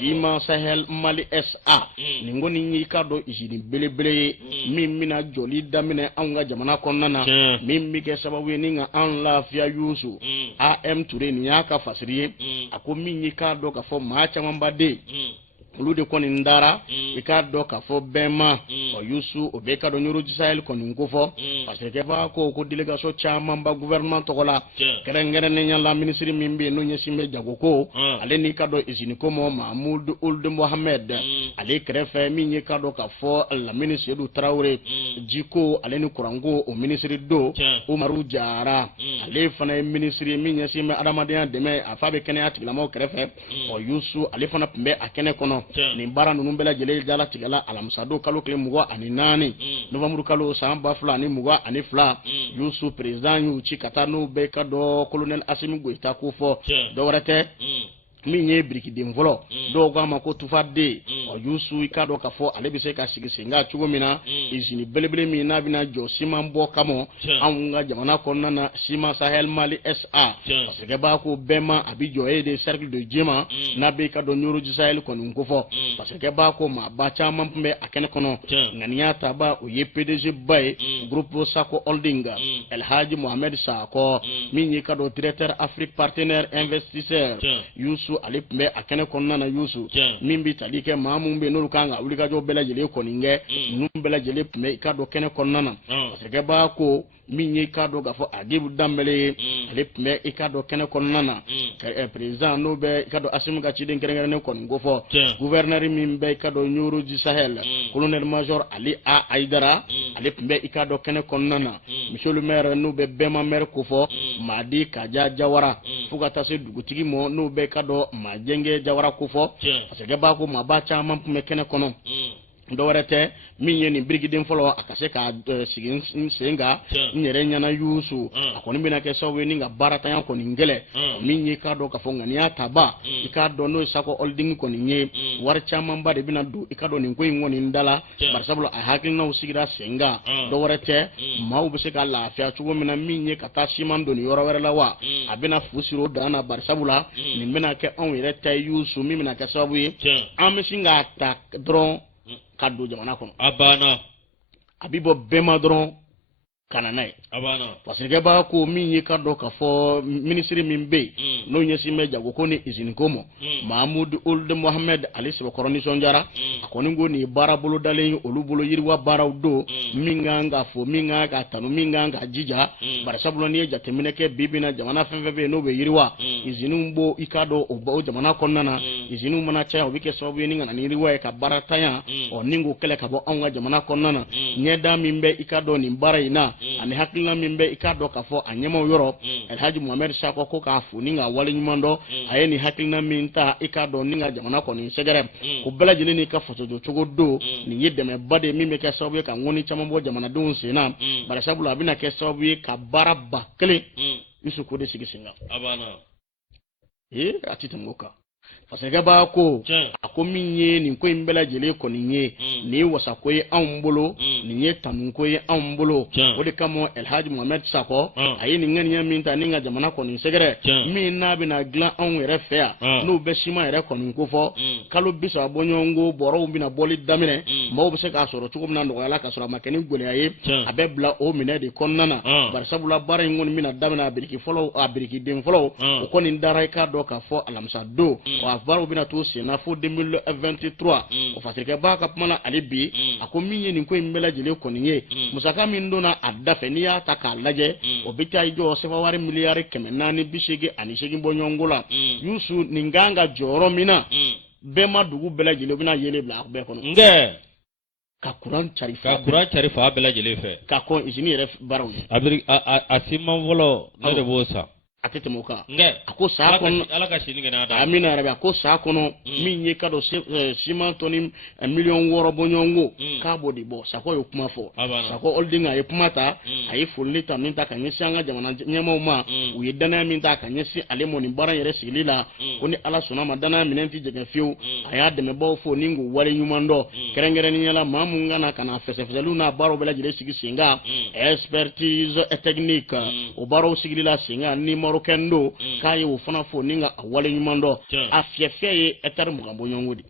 sima Sahel Mali SA ningo ni ka do izini belebele mimina joli damine an ga jamana konnana mimmi ke sababu ni nga an lafiya yusu AM Touré ni yaka fasiriye ako minyi ka do ka fo ma chamamba de ulu de koni ndara ika do ka fo bema o yusu o be ka do nyoro Sahel koni ngofo parce que ba ko délégation chamamba gouvernement to kola kerengere ne nyala ministre mimbe no nyesimbe jagoko ale ni ka do izini ko mo Mahmoud Ould Mohamed ale krefe minyi ka do ka fo la ministre du Traoré jiko ale ni kurango o ministre do Umaru Jara ale fana ministre minyi sime adamadian deme afabe kene atigla mo krefe o yusu ale fana pembe akene kono ni bara nunu bela jele dala tigala alamsado kalo kle mugo ani nani novembre kalo samba fulani mugo ani fla yusu president yu chikata no be ka do colonel Assimi Goita ko fo do warate min ye birikiden fɔlɔ dɔw k'a ma ko Tufade Yusu i k'a dɔn k'a fɔ ale bɛ se ka sigi senga cogo min na usine belebele min n'a bɛna jɔ siman bɔ kama anw ka jamana kɔnɔna na Siman Sahel Mali SA parce que b'a ko bɛɛ a bi jɔ e de cercle de Djema n'a bɛ ka dɔn Nyoroji Sahel kɔni ko fɔ parce que b'a ko maa ba caman tun bɛ a kɛnɛ kɔnɔ ŋaniya taba o ye PDG ba ye groupe Sako Holding Elhaji Mohamed Sakɔ min ye ka dɔn directeur Afrique partenaire investisseur Yusu ale tun bɛ a kɛnɛ kɔnɔna na Yusu min bɛ tali kɛ maa mun bɛ n'olu kan ka wulikajɔ bɛɛ lajɛlen kɔni kɛ ninnu bɛɛ lajɛlen tun bɛ i ka dɔn kɛnɛ kɔnɔna na parce que b'a ko min ye i ka dɔn k'a fɔ Agibu Danbɛlɛ ye ale tun bɛ i ka dɔn kɛnɛ kɔnɔna na président n'o bɛ i ka dɔn Asimu ka ciden kɛrɛnkɛrɛnnen kɔni ko fɔ gouverneur min bɛ i ka dɔn Nyoroji Sahel colonel major Ali A Aidara ale tun bɛ i ka dɔn kɛnɛ kɔnɔna na monsieur le maire n'o bɛ Bɛma maire ko fɔ Madi Kaja Jawara fo ka taa se dugutigi mɔ n'o bɛ i ka dɔn Majɛngɛ Jawara ko fɔ parce que b'a ko maaba caman tun bɛ kɛnɛ kɔnɔ dɔwɛrɛ tɛ min ye nin birikiden fɔlɔ a ka se ka sigi sen kan n yɛrɛ ɲɛna Yusu a kɔni bɛna kɛ sababu ye ni ka baaratanya kɔni gɛlɛ min ye k'a dɔn k'a fɔ ŋaniya taba i k'a dɔn n'o ye Sako Holding kɔni ye wari camanba de bɛna don i ka dɔn nin ko in kɔni da la barisabula a hakilinaw sigira sen kan dɔwɛrɛ tɛ maaw bɛ se ka lafiya cogo min na min ye ka taa siman don nin yɔrɔ wɛrɛ la wa a bɛna fu siri o dan na barisabula nin bɛna kɛ anw yɛrɛ ta ye Yusu min bɛna kɛ sababu ye an bɛ sin k'a ta dɔrɔn ka don jamana kɔnɔ a banna a bɛ bɔ Bɛma dɔrɔn ka na n'a ye parce que b'a ko min ye ka dɔn k'a fɔ ministre min bɛ yen n'o ɲɛsin bɛ jago ko ni usine ko ma Mahamudu Ould Mohamed ale sɛbɛkɔrɔ nisɔndiyara a kɔni ko nin ye baara bolodalen ye olu bolo yiriwa baaraw don min kan ka fɔ min kan ka tanu min kan ka jija barisabula n'i ye jateminɛ kɛ bi bi na jamana fɛn fɛn bɛ yen n'o bɛ yiriwa usine bɔ i ka dɔn o jamana kɔnɔna na usine mana caya o bɛ kɛ sababu ye ni ka na ni yiriwa ye ka baara tanya ni k'o kɛlɛ ka bɔ anw ka jamana kɔnɔna na ɲɛda min bɛ i ka dɔn nin baara in na ani hakilina min bɛ i k'a dɔn k'a fɔ a ɲɛmaw yɔrɔ Elhaji Mohamed Sakɔ ko k'a fo ni k'a wale ɲuman dɔn a ye nin hakilina min ta i k'a dɔn ni ka jamana kɔni sɛgɛrɛ o bɛɛ lajɛlen n'i ka fasojɔ cogo don nin ye dɛmɛba de min bɛ kɛ sababu ye ka ŋɔni caman bɔ jamanadenw sen na barisabula a bɛna kɛ sababu ye ka baara ba kelen Yusu ko de sigi sen kan a tɛ tɛmɛ o kan parce que b'a ko a ko min ye nin ko in bɛɛ lajɛlen kɔni ye nin ye wasako ye anw bolo nin ye tanuko ye anw bolo o de kama Elhaji Mohamed Sakɔ a ye nin ŋaniya min ta ni ka jamana kɔni sɛgɛrɛ min n'a bɛna dilan anw yɛrɛ fɛ yan n'o bɛ siman yɛrɛ kɔni ko fɔ kalo 30 bɔɲɔgɔnko bɔrɔw bɛna bɔli daminɛ maaw bɛ se k'a sɔrɔ cogo min na nɔgɔya la ka sɔrɔ a ma kɛ ni gɛlɛya ye a bɛ bila o minɛ de kɔnɔna na barisabula baara in kɔni bɛna daminɛ a birikiden fɔlɔ o kɔni dara i k'a dɔn k'a fɔ alamisa don baaraw bɛna to senna fo 2023 o fasirikɛ b'a ka kuma na ale bi a ko min ye nin ko in bɛɛ lajɛlen kɔni ye musaka min donna a dafɛ n'i y'a ta k'a lajɛ o bɛ taa i jɔ sɛbɛnwari miliyari 488 bɔ ɲɔgɔnko la Yusu nin kan ka jɔyɔrɔ min na Bɛma dugu bɛɛ lajɛlen bɛna yelen bila a bɛɛ kɔnɔ ka kuran cari fa bɛɛ lajɛlen fɛ ka kɔn usine yɛrɛ baaraw ye a siman fɔlɔ ne de b'o sa a tɛ tɛmɛ o kan a ko saa kɔnɔ Ala ka sini kɛnɛ da amina yɛrɛ a ko saa kɔnɔ min ye ka dɔn siman tɔni 6 miliyɔn bɔ ɲɔgɔnko k'a b'o de bɔ Sakɔ ye kuma fɔ Sako Holding a ye kuma ta a ye folili ta min ta ka ɲɛsin an ka jamana ɲɛmaw ma u ye danaya min ta ka ɲɛsin ale mɔ nin baara yɛrɛ sigili la ko ni Ala sɔnna ma danaya minɛn tɛ jɛgɛ fiyewu a y'a dɛmɛbaw fo ni k'u wale ɲuman dɔn kɛrɛnkɛrɛnnenya la maa mun ka na fɛsɛfɛsɛliw n'a baaraw bɛɛ lajɛlen sigi sen kan expertise technique o baaraw sigili la sen kan ni Marokɛndo k'a ye o fana fo ni ka a wale ɲuman dɔn a fiyɛfiyɛ ye hectare 20 bɔ ɲɔgɔnko de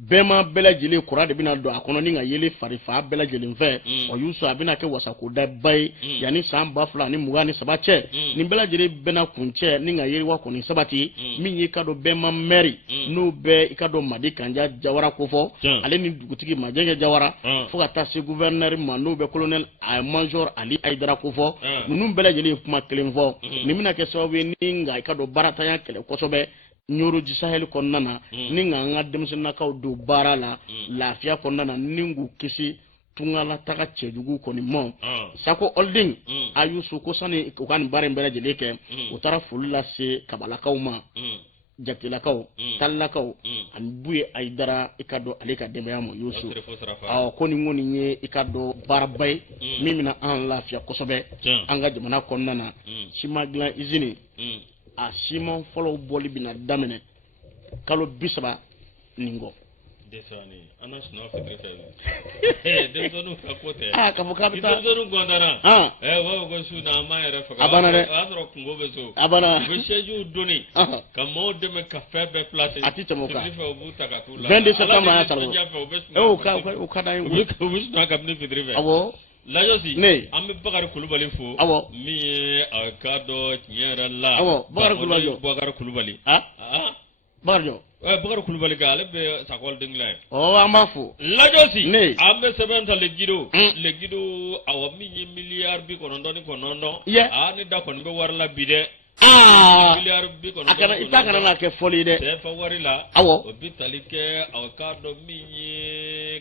Bɛma bɛɛ lajɛlen kura de bɛna don a kɔnɔ ni ka yeli fari fa bɛɛ lajɛlen fɛ o Yusu a bɛna kɛ wasakoda ba ye yanni san 2023 cɛ nin bɛɛ lajɛlen bɛna kuncɛ ni ka yiriwa kɔni sabati min ye ka dɔn Bɛma maire n'o bɛ i ka dɔn Madi Kanja Jawara ko fɔ ale ni dugutigi Majɛngɛ Jawara fo ka taa se gouverneur ma n'o bɛ colonel major Ali Aidara ko fɔ ninnu bɛɛ lajɛlen ye kuma kelen fɔ nin bɛna kɛ sababu ye ni ka i ka dɔn baaratanya kɛlɛ kosɛbɛ Nyoroji Sahel kɔnɔna na ni ka an ka denmisɛnninakaw don baara la lafiya kɔnɔna na ni k'u kisi tungala taga cɛjugu kɔni ma Sako Holding a Yusu ko sani u ka nin baara in bɛɛ lajɛlen kɛ u taara foli lase kabalakaw ma Jatilakaw Talakaw ani Buye Aidara i ka dɔn ale ka denbaya ma Yusu ko nin kɔni ye i ka dɔn baaraba ye min bɛna an lafiya kosɛbɛ an ka jamana kɔnɔna na siman dilan usine a simon folo boli bina damene kalo bisaba ningo desani ana sno fitri desonu kapote ka fukabita desonu gondana wo go suna ma yere faka abana de adro kungo bezo abana go sheju doni ka mo de me ka febe place atite moka fitri fe buta ka tula 22 septembre ya salvo o ka da yin ko wisna ka ni fitri fe awo lajosi ne ambe bakari kulubali fo awo mi akado nyera la awo bakari kulubali barjo bakari kulubali ga ale be sakol dinglay amafu lajosi ne ambe sebenta le gido awa mi milliard bi konondo ni konondo ani da kon be warla bide milliard bi konondo akana itakana na ke foli de se fa warila awo obitalike akado mi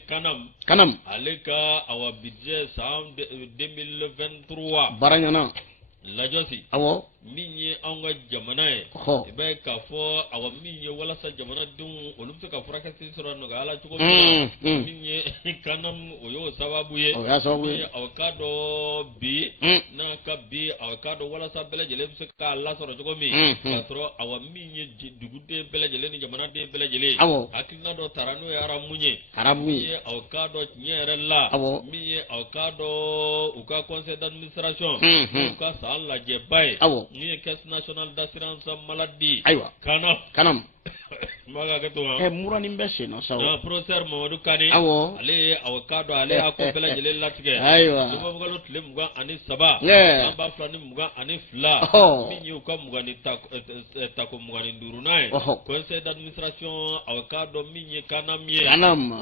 kanam aleka awa budget sam 2023 baranyana lajosi awo minye anga jamana e be ka fo awa minye wala sa jamana dun olumse ka furaka sin soro no gala chuko minye kanam oyo sababu ye avocado bi na ka bi avocado wala sa bele jele se ka la soro chuko mi katro awa minye dugude bele jele ni jamana de bele jele akina do tarano yara munye avocado nyere la minye avocado uka conseil d'administration uka sal la je bay ni caisse nationale d'assurance maladie aywa kanam maga gato murani mbese no sawo professeur Mamadou Kane ale avocado ale ako bela jele latike aywa lumo bugalo tle muga ani saba amba flani muga ani fla minyi uka muga ni tako muga ni nduru nae conseil d'administration avocado minyi kanam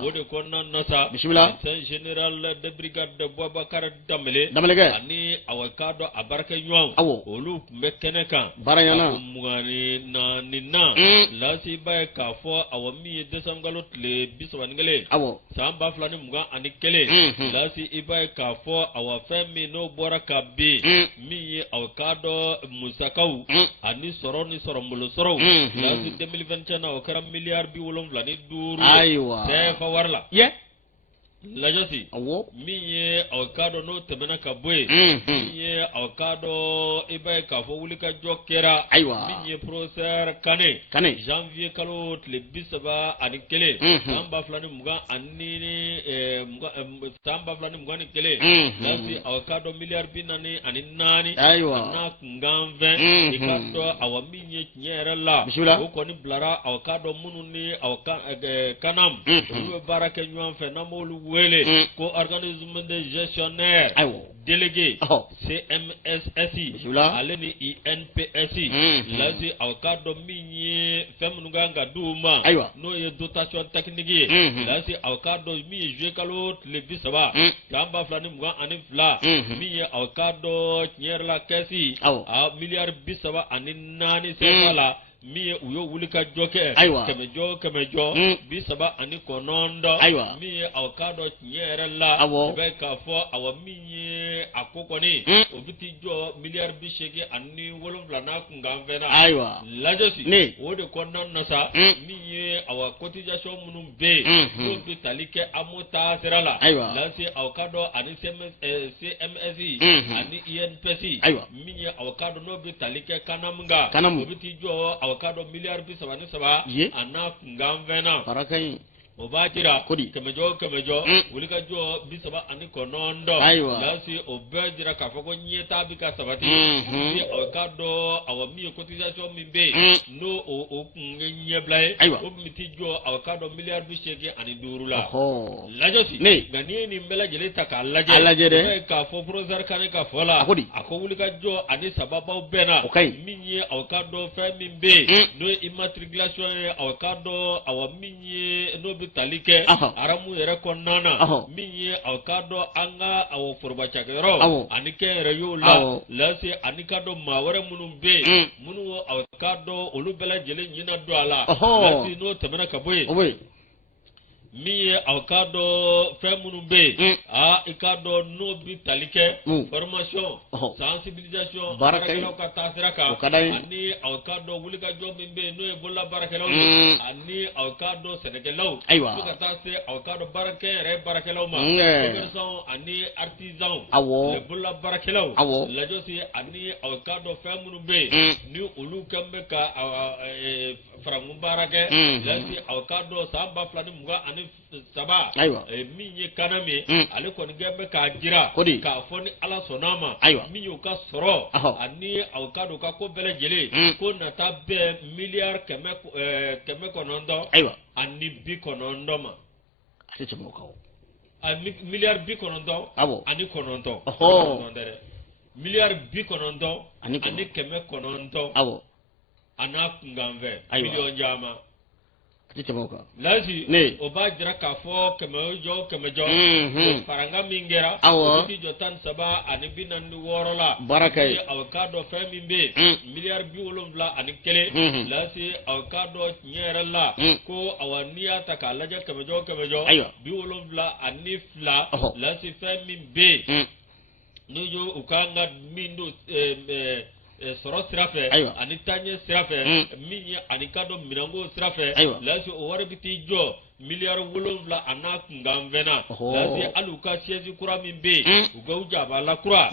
wode konna nasa bismillah c'est général de brigade de Boubacar Damele ani avocado abarka nyaw olu mbekene kan barayana muga ni na nina lasi bae ka fo awami desangalo tle biswangale samba flani muga ani kele lasi ibae ka fo awafemi no bora kabe mi avocado musakau ani soro ni soro mulo soro lasi 2021 na okara milliard bi wolom flani duru se fa warla lajosi miye avocado no temena kabwe miye avocado ibae ka fo wulika jokera miye professeur Kane janvier kalo tle bisaba ani kele samba flani muga ani samba flani muga ni kele lasi avocado milliard binani ani nani na kungamve ikado awamiye nyera la uko ni blara avocado mununi kanam ube barake nywanfe namolu wele ko organisme de gestionnaire délégué CMSSI aleni INPSI lasi avocado minye femnuga nga duma no ye dotation technique lasi avocado mi jouer kalo le bisaba gamba flani muga ani fla mi avocado nyerla kesi a milliard bisaba ani nani sefala mi uyo wulika joke kemejo bisaba ani konondo mi avocado nyere la be ka fo awa mi akoko ni obiti jo milliard bishege ani wolumla na kungamvena lajosi wode konon nasa mi awa cotisation munum be no bitalike amota serala lasi avocado ani CMSI ani INPC mi avocado no bitalike kanamga obiti jo avocado milliard bi sabani saba ana ngamvena parakai obakira kemejo wulika jo bi saba ani konondo lasi obajira kafako nyeta bi ka sabati bi avocado awami cotisation mimbe no o kungenye blai obmiti jo avocado milliard bi shege ani durula lajosi gani ni mbela jele taka laje ka fo professeur Kane ka fola ako wulika jo ani sababa bena minye avocado fa mimbe no immatriculation avocado awami no talike aramu yere konnana minye avocado anga awo forba chakero anike yere yola lasi anikado mawere munum be munu avocado olubela jele nyina do ala lasi no temena kaboy mi aw ka dɔ fɛn minnu bɛ yen i ka dɔn n'o bi tali kɛ formation sensibilisation baarakɛlaw ka taasira kan ani aw ka dɔn wulikajɔ min bɛ yen n'o ye bolola baarakɛlaw ye ani aw ka dɔn sɛnɛkɛlaw fo ka taa se aw ka dɔn baarakɛ yɛrɛ baarakɛlaw ma commerçants ani artisans bolola baarakɛlaw lajɔsi ani aw ka dɔn fɛn minnu bɛ yen ni olu kɛn bɛ ka farankun baara kɛ lasi aw ka dɔn san 2020 ani 3 min ye kana min ale kɔni gɛn bɛ k'a jira k'a fɔ ni ala sɔnna ma min y'o ka sɔrɔ ani aw ka don ka ko bɛɛ lajɛlen ko nata bɛɛ miliyari 900 ani 90 ma miliyari 90 ani 9 miliyari 90 ani 900 ana kunganfɛ miliyɔn caman lasi o b'a jira k'a fɔ kɛmɛ jɔ faranga min kɛra o ti jɔ 13 ani 46 la barakɛ aw ka dɔn fɛn min bɛ miliyari 71 ani 1 lasi aw ka dɔn tiɲɛ yɛrɛ la ko awa n'i y'a ta k'a lajɛ kɛmɛ jɔ 72 ani 2 lasi fɛn min bɛ n'u y'o u kan ka min don sɔrɔ sira fɛ ani taaɲɛ sira fɛ min ye ani ka dɔn minanko sira fɛ lasi o wari bɛ t'i jɔ miliyari 7 a n'a kunkanfɛnna lasi hali u ka siège kura min bɛ yen u ka u jabala kura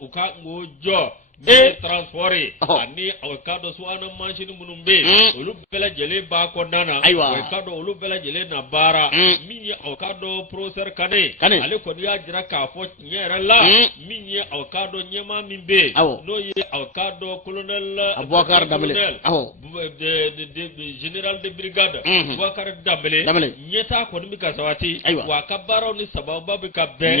u ka o jɔ transport ani aw ka dɔn subahana mansin minnu bɛ yen olu bɛɛ lajɛlen b'a kɔnɔna na aw ka dɔn olu bɛɛ lajɛlen na baara min ye aw ka dɔn professeur Kane ale kɔni y'a jira k'a fɔ tiɲɛ yɛrɛ la min ye aw ka dɔn ɲɛmaa min bɛ yen n'o ye aw ka dɔn colonel Abubakar Dambele général de brigade Abubakar Dambele ɲɛtaa kɔni bɛ ka sabati wa a ka baaraw ni sababuba bɛ ka bɛn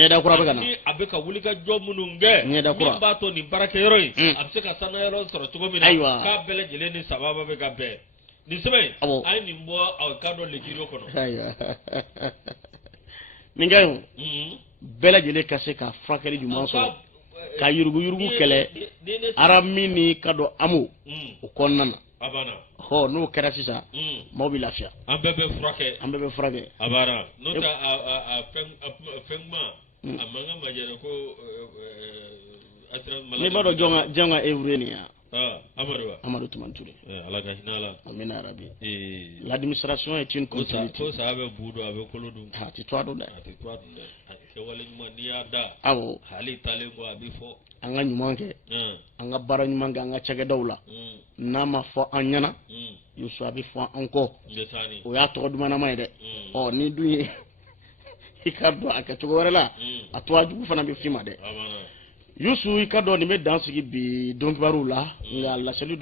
ni a bɛ ka wulikajɔ minnu kɛ min b'a to nin baarakɛyɔrɔ in a bɛ se ka sanuyɔrɔ sɔrɔ cogo min na k'a bɛɛ lajɛlen ni sababa bɛ ka bɛn nin sɛbɛn a ye nin bɔ aw ka dɔn lekiro kɔnɔ nin ka bɛɛ lajɛlen ka se ka furakɛli ɲuman sɔrɔ ka yuruguyurugu kɛlɛ arami ni ka dɔn amu o kɔnɔna na n'o kɛra sisan maaw bɛ lafiya an bɛɛ bɛ furakɛ a banna n'o tɛ a fɛn kuma a man kan ka yɛrɛ ko ne b'a dɔn jɔn ka evre nin ya Amadu Tuman Ture ala ka hinɛ la amina rabi l'administration est une continuité ko sa bɛ bu dɔn a bɛ kolo dun a tɛ to a dɔn dɛ kɛwale ɲuman n'i y'a da hali talen ko a bɛ fɔ an ka ɲuman kɛ an ka baara ɲuman kɛ an ka cakɛdaw la n'a ma fɔ an ɲɛna Yusu a bɛ fɔ an kɔ o y'a tɔgɔ dumanama ye dɛ ni dun ye i ka dɔn a kɛcogo wɛrɛ la a to a jugu fana bɛ f'i ma dɛ Yusu i ka dɔn nin bɛ dan sigi bi dɔnkibaru la nka laseli